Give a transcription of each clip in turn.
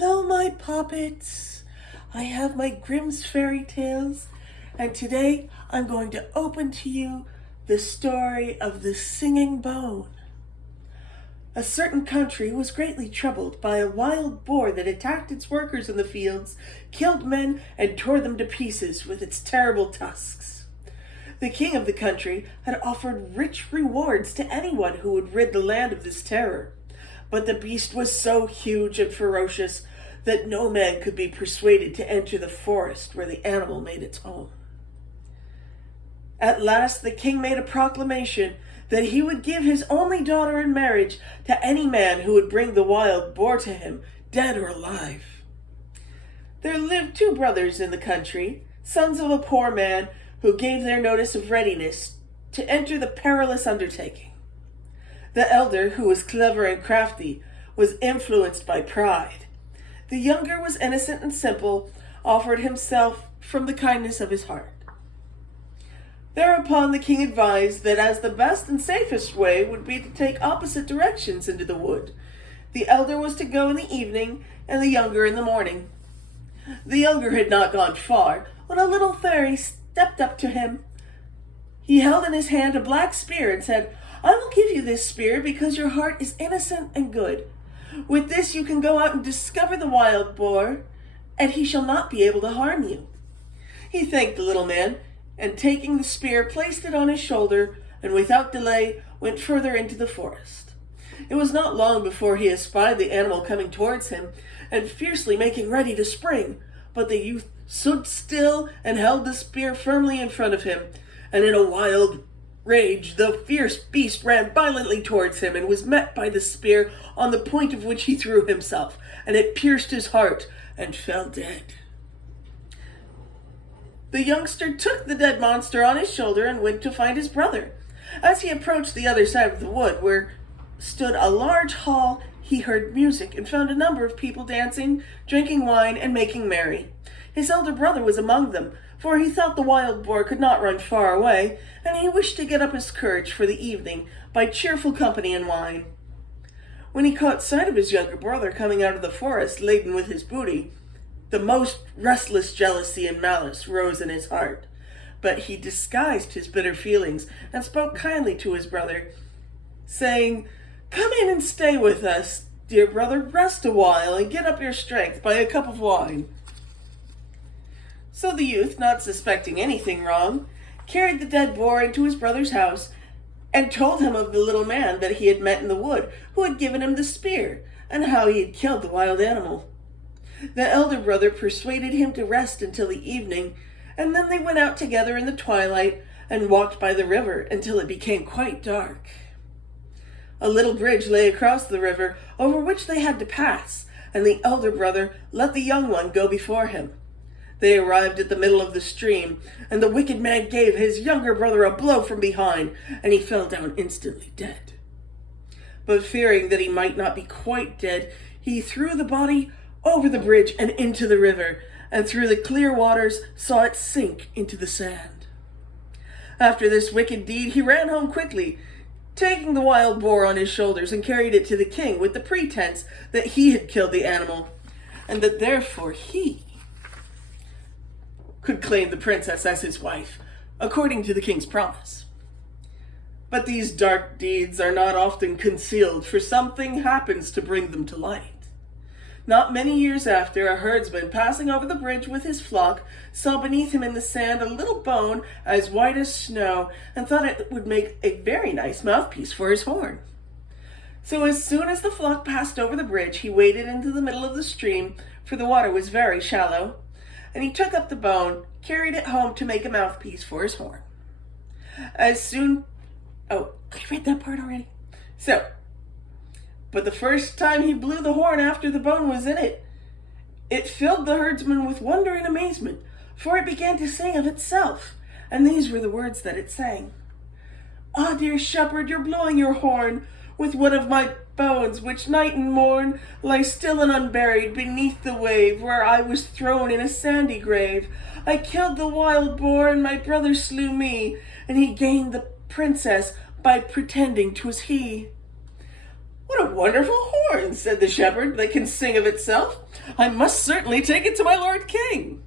Hello, my puppets. I have my Grimm's fairy tales, and today I'm going to open to you the story of the singing bone. A certain country was greatly troubled by a wild boar that attacked its workers in the fields, killed men, and tore them to pieces with its terrible tusks. The king of the country had offered rich rewards to anyone who would rid the land of this terror. But the beast was so huge and ferocious that no man could be persuaded to enter the forest where the animal made its home. At last the king made a proclamation that he would give his only daughter in marriage to any man who would bring the wild boar to him, dead or alive. There lived two brothers in the country, sons of a poor man, who gave their notice of readiness to enter the perilous undertaking. The elder, who was clever and crafty, was influenced by pride. The younger was innocent and simple, offered himself from the kindness of his heart. Thereupon the king advised that as the best and safest way would be to take opposite directions into the wood. The elder was to go in the evening, and the younger in the morning. The younger had not gone far when a little fairy stepped up to him. He held in his hand a black spear and said, "I will give you this spear because your heart is innocent and good. With this you can go out and discover the wild boar, and he shall not be able to harm you." He thanked the little man, and taking the spear, placed it on his shoulder, and without delay went further into the forest. It was not long before he espied the animal coming towards him, and fiercely making ready to spring. But the youth stood still and held the spear firmly in front of him, and in a wild rage, the fierce beast ran violently towards him and was met by the spear, on the point of which he threw himself, and it pierced his heart and fell dead. The youngster took the dead monster on his shoulder and went to find his brother. As he approached the other side of the wood, where stood a large hall, he heard music and found a number of people dancing, drinking wine, and making merry. His elder brother was among them, for he thought the wild boar could not run far away, and he wished to get up his courage for the evening by cheerful company and wine. When he caught sight of his younger brother coming out of the forest laden with his booty, the most restless jealousy and malice rose in his heart. But he disguised his bitter feelings and spoke kindly to his brother, saying, "Come in and stay with us, dear brother. Rest a while and get up your strength by a cup of wine." So the youth, not suspecting anything wrong, carried the dead boar into his brother's house and told him of the little man that he had met in the wood, who had given him the spear, and how he had killed the wild animal. The elder brother persuaded him to rest until the evening, and then they went out together in the twilight and walked by the river until it became quite dark. A little bridge lay across the river, over which they had to pass, and the elder brother let the young one go before him. They arrived at the middle of the stream, and the wicked man gave his younger brother a blow from behind, and he fell down instantly dead. But fearing that he might not be quite dead, he threw the body over the bridge and into the river, and through the clear waters saw it sink into the sand. After this wicked deed, he ran home quickly, taking the wild boar on his shoulders, and carried it to the king with the pretense that he had killed the animal, and that therefore he could claim the princess as his wife, according to the king's promise. But these dark deeds are not often concealed, for something happens to bring them to light. Not many years after, a herdsman passing over the bridge with his flock saw beneath him in the sand a little bone as white as snow, and thought it would make a very nice mouthpiece for his horn. So as soon as the flock passed over the bridge, he waded into the middle of the stream, for the water was very shallow, and he took up the bone, carried it home to make a mouthpiece for his horn. I read that part already. But the first time he blew the horn after the bone was in it, it filled the herdsman with wonder and amazement, for it began to sing of itself, and these were the words that it sang. "Ah, dear shepherd, you're blowing your horn with one of my bones, which night and morn lie still and unburied beneath the wave, where I was thrown in a sandy grave. I killed the wild boar, and my brother slew me, and he gained the princess by pretending 'twas he." "What a wonderful horn," said the shepherd, "that can sing of itself. I must certainly take it to my lord king."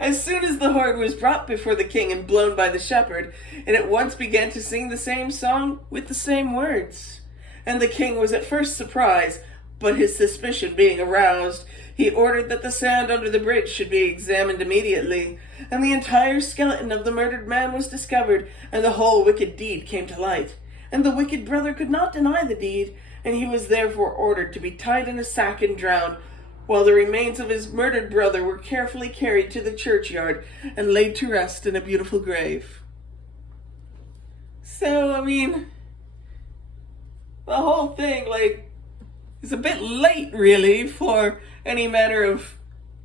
As soon as the horn was brought before the king and blown by the shepherd, it at once began to sing the same song with the same words. And the king was at first surprised, but his suspicion being aroused, he ordered that the sand under the bridge should be examined immediately, and the entire skeleton of the murdered man was discovered, and the whole wicked deed came to light. And the wicked brother could not deny the deed, and he was therefore ordered to be tied in a sack and drowned, while the remains of his murdered brother were carefully carried to the churchyard and laid to rest in a beautiful grave. So, the whole thing, is a bit late, really, for any manner of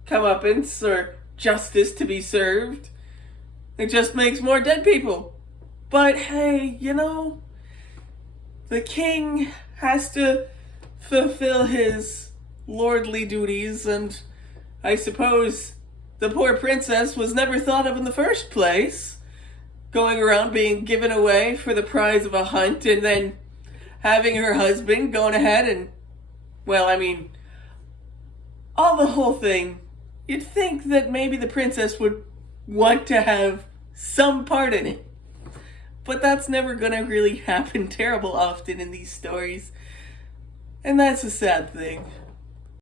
comeuppance or justice to be served. It just makes more dead people. But hey, the king has to fulfill his lordly duties, and I suppose the poor princess was never thought of in the first place, going around being given away for the prize of a hunt, and then having her husband going ahead and, all the whole thing. You'd think that maybe the princess would want to have some part in it, but that's never gonna really happen terrible often in these stories, and that's a sad thing.